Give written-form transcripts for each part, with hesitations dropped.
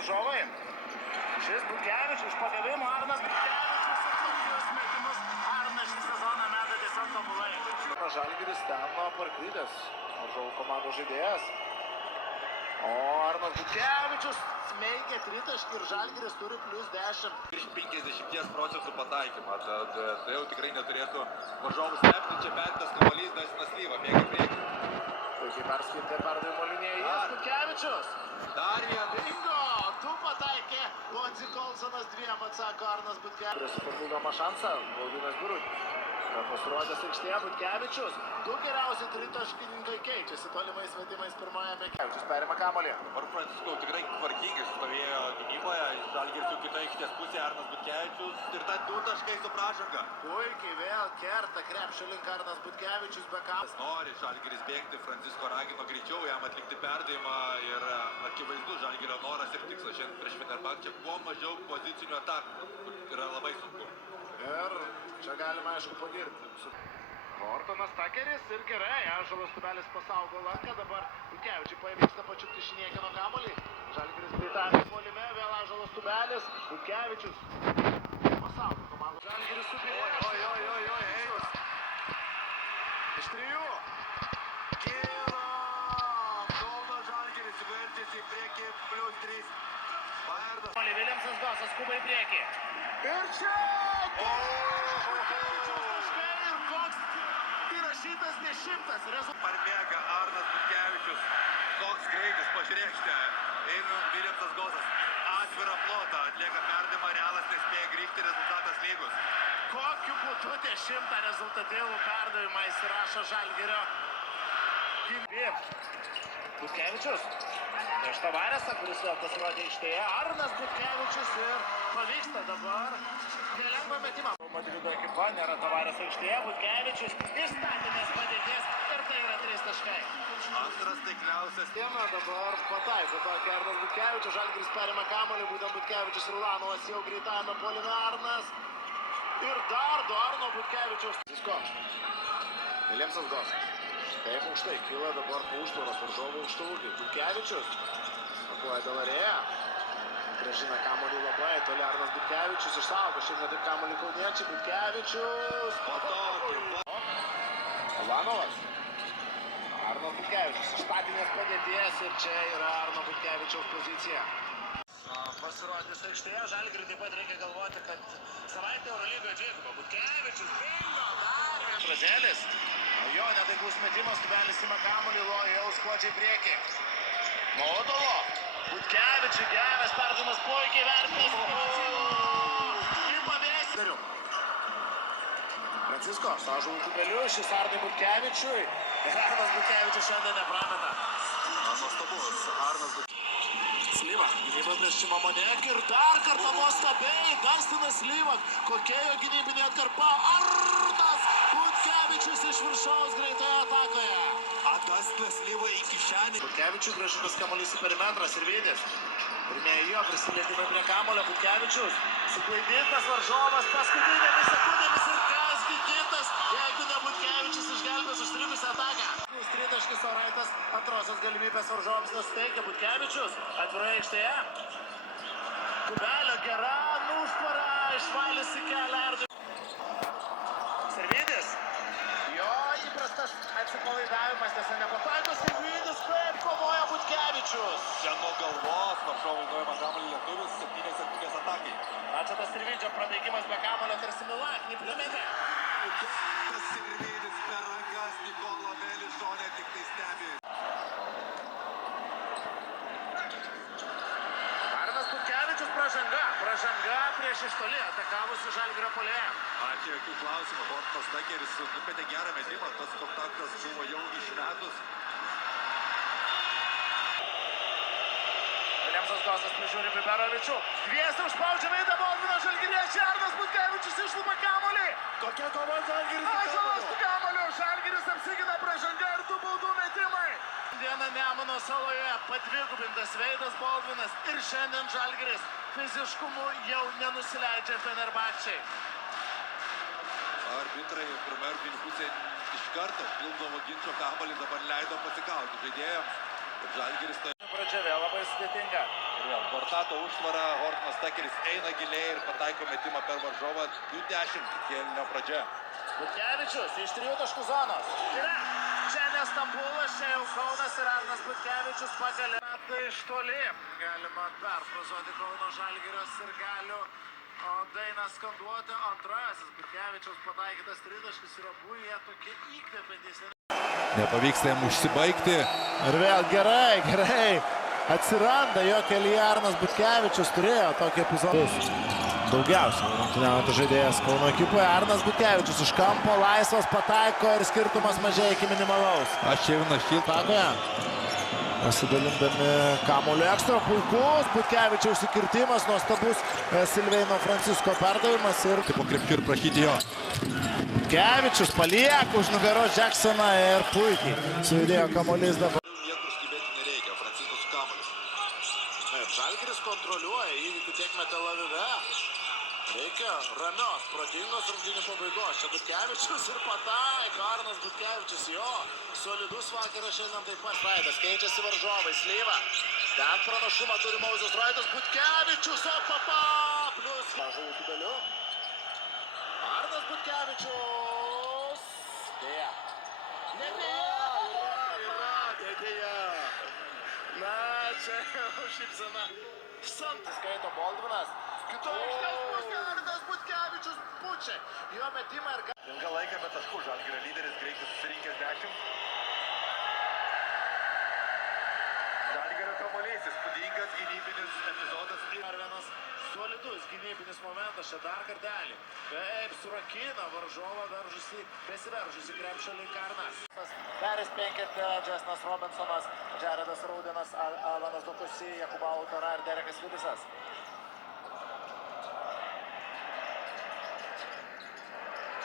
varžovai. Šis Butkevičius iš padavimo, Arnas Butkevičius atvarkės metimus. Arnas šį sezoną meta tiesiog tobulai. Žalgiris ten parklydęs, varžovų komandos žaidėjas. O Arnas Butkevičius smeigia tritaškį ir Žalgiris turi +10. Iš 50% pataikymą, tad tai jau tikrai neturėtų varžovų stebti. Čia penktas kamuolys, Dasinas Slyva, bėga į priekį. Puikiai perskaitė perdavimo liniją. Butkevičius. Dar vienas. Bingo! Tu pataikė. Bonzi Kolsonas dviem atsako Arnas Butkevičius. Papildomą šansą. Valdinas Birutė. Pasirodęs aikštėje Butkevičius. Du geriausi tritaškininkai keičiasi tolimais metimais pirmajame. Butkevičius perima kamuolį. Dabar Franciskau tikrai tvarkingai stovėjo gynyboje. Žalgiris jau kita aikštės pusė, Arnas Butkevičius. Ir ta 2 taškai su pražanga. Puikiai vėl kerta krepšio link Arnas Butkevičius be kamuolio. Nori Žalgiris bėgti, Francisko ragino greičiau jam atlikti perdavimą ir akivaizdu Žalgirio noras ir tikslas šiandien prieš Fenerbahčę kuo mažiau pozicinių atakų. Yra labai sunku. Ir čia galima aišku padirbti. Hortonas Takeris ir gerai, Ąžuolas Tubelis pasaugo lanką, dabar Butkevičiui pavyksta pačiupti iš niekieno kamuolį. Žalgiris Britanijos puolime, vėl Ąžuolas Tubelis, Butkevičius pasaugo komandą. Žalgiris subirėjo. Iš 3. Kilo! Kauno Žalgiris verčiasi į priekį +3. Paerdas. Viljamsas Gosas skuba į priekį. Ir čia! Butkevičiaus taškai ir koks įrašytas 10. Parbėga Arnas Butkevičius. Koks greitis, pažiūrėkite. Einu Viljamsas Gosas. Atvirą plotą, atlieka perdavimą, Realas nespėja grįžti, rezultatas lygus. Kokiu būdu 10 rezultatyvų perdavimą įsirašo Žalgirio gynėjas. Butkevičius. Prieš Tavaresą, kuris vėl pasirodė aikštėje. Arnas Butkevičius ir pavyksta dabar nelengvą metimą. Madrido ekipa, nėra Tavares aikštėje. Butkevičius iš statinės padėties ir tai yra 3 taškai. Antras taikliausias. Diena dabar pataiko tokį Arnas Butkevičius. Žalgiris perima kamuolį, būtent Butkevičius ir Ulanovas jau greitame puolime Arnas. Ir dar du Arno Butkevičiaus. Viljamsas Gosas. Taip aukštai kyla dabar po užtvaros varžovų aukštaūgiai. Butkevičius. Pakuoja Delarėja. Grąžina kamuolį labai toli Arnas Butkevičius. Išsaugo šiandien taip kamuolį kauniečiai. Butkevičius. Ulanovas. Arnas Butkevičius iš statinės padėties ir čia yra Arno Butkevičiaus pozicija. Pasirodys aikštėje, Žalgiriui taip pat reikia galvoti, kad savaitė Eurolygoje dviguba. Butkevičius, bingo, dar vienas. Brazelis. Jo, netaiklus metimas, Tubelis ima kamuolį, loja jau skuodžiai priekį. Modovo. Butkevičiui geras perdavimas, puikiai vertinas. Ir pavėsi. Francisko, su Ąžuolu Tubeliu, šis Arnui Butkevičiui. Ir Arnas Butkevičius šiandien neprameta. Nuostabus Arnas Butkevičius. Slyva, gynyba prieš Šimamoniek ir dar kartą nuostabiai Dastinas Slyva. Kokia jo gynybinė atkarpa. Arnas Butkevičius iš viršaus greitoje atakoje. Dastinas Slyva į kišenį. Butkevičius gražintas kamuolys į perimetrą, Sirvydis. Pirmieji jo prisilietimai prie kamuolio. Butkevičius suklaidintas varžovas paskutinėmis sekundėmis ir kasgi kitas, jeigu ne Butkevičius išgelbės užstrigusią ataką. Tritaškis Oraitas, antrosios galimybės varžovams nusiteikia. Butkevičius atviroje aikštėje. Tubelio gera užtvara, išvalysi kelią Arnui. Sirvydis. Jo įprastas atsipalaidavimas, tiesa nepataiko Sirvydis, kaip kovoja Butkevičius. Čia nuo galvos varžovų naudojama kamuolį lietuvis, 7 sekundės atakai. Atšatas Sirvydžio prabėgimas be kamuolio tarsi Milaknį primetė. Sirvydis per rankas, Nikola Melis šonė tik tai stebi. Arnas Butkevičius pražanga prieš iš toli atakavusi Žalgirio puolėją. Čia jokių klausimų, Hortonas Takeris numetė gerą metimą, tas kontaktas buvo jau išvedus. Viljamsas Gosas prižiūri Biberovičių. Dviesi užspaudžia veidą Baldvinas Žalgiriečiai. Arnas Butkevičius išlupa kamuolį. Kokia kova Žalgiris? Ąžuolas su kamuoliu. Žalgiris apsigina pražanga ir 2 baudų metimai. Dieną Nemuno saloje padvigubintas veidas Baldvinas ir šiandien Žalgiris fiziškumu jau nenusileidžia Fenerbahčei. Arbitrai pirmoje rungtynių pusėje iš karto pildomo ginčo kamuolį dabar leido pasikauti žaidėjams. Ir Žalgiris tai pradžia vėl labai sudėtinga. Ir vėl Bortato užtvara, Hortonas Takeris eina giliai ir pataiko metimą per varžovą. 2-10 kėlinio pradžia. Butkevičius iš 3 taškų zonos. Čia ne Stambulas, čia jau Kaunas ir Arnas Butkevičius pagalė. Tai iš toli galima perfrazuoti Kauno Žalgirio sirgalių. O dainą skanduoti antrasis Butkevičiaus pataikytas 3 taškus ir abu jie tokie įkvepiantys. Nepavyksta jam užsibaigti. Ir vėl gerai. Atsiranda jo kelyje Arnas Butkevičius, turėjo tokį epizodą. Daugiausiai rungtyniaujantis žaidėjas Kauno ekipoje Arnas Butkevičius iš kampo laisvas pataiko ir skirtumas mažėja iki minimalaus. Aš čia vieną šiltą. Pasidalindami kamuolio ekstra, puikus Butkevičiaus įkirtimas, nuostabus Silveino Francisko perdavimas ir po krepšių ir prašyti jo. Butkevičius palieka už nugaros Jacksoną ir puikiai sujudėjo kamuolys dabar. Niekur skubėti nereikia, Franciskas su kamuoliu. Taip, Žalgiris kontroliuoja įvykių tėkmę Tel Avive. Reikia ramios, protingos rungtynių pabaigos. Čia Butkevičius ir pataiko Arnas Butkevičius. Jo, solidus vakaras šiandien taip pat. Raitas keičiasi varžovai, Slyva. Ten pranašumą turi Mauzas Raitas, Butkevičius, plius mažųjų kubelių. Arnas Butkevičius. Deja. Nedėja. Na, čia jau šypsena. Santas skaito Boldvinas. Kitoks pusė Arnas Butkevičius pučia. Jo metimą ir... Ilgą laiką, bet taškų Žalgirio lyderis greitai susirinkęs 10. Žalgirio kamuolys, įspūdingas gynybinis epizodas. Dar vienas solidus gynybinis momentas čia dar kartelį. Taip, surakina varžovą besiveržusi krepšio link Arnas. Peris Penkert, Džesnas Robinsonas, Jaredas Raudinas, Alanas Dokusi, Jakuba Autora ir Derekas Vidisas.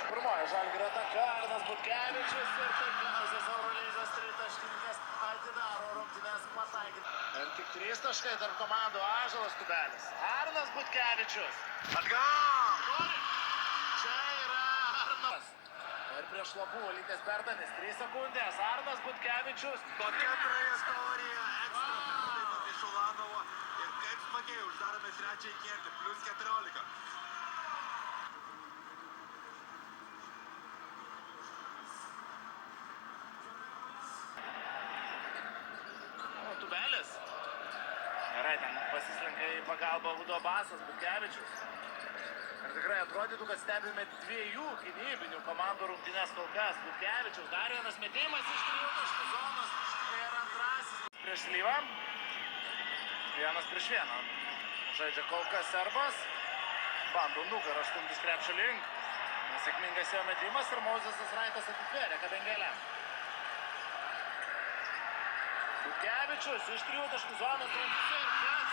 Pirmoji Žalgirio ataka, Arnas Butkevičius ir pirmiausias Eurolygos tritaškininkas atidaro rungtynes pataikyti. Ir tik 3 taškai tarp komandų Ąžuolas Kubelis. Arnas Butkevičius. Atgal! Čia yra Arnas. Ir prieš lapų likęs Berdanis. 3 sekundės. Arnas Butkevičius. Tokia trajektorija, ekstra perdavimas iš Ulanovo. Ir kaip smagiai uždarome trečiąjį kėlinį, plius 14. Tubelis. Gerai, ten pasislenka į pagalbą Hudo Basas, Butkevičius. Ir tikrai atrodytų, kad stebime 2 gynybinių komandų rungtynes kol kas. Butkevičius, dar vienas metimas iš 3 taškų zonos ir antrasis prieš Slyvą. 1-1. Žaidžia kol kas Serbas. Bando nugarą stumtis krepšio link. Nesėkmingas jo metimas ir Mauzesas Raitas atitvėrė kabengelę. Butkevičius iš 3 taškų zonos tranzicija ir kas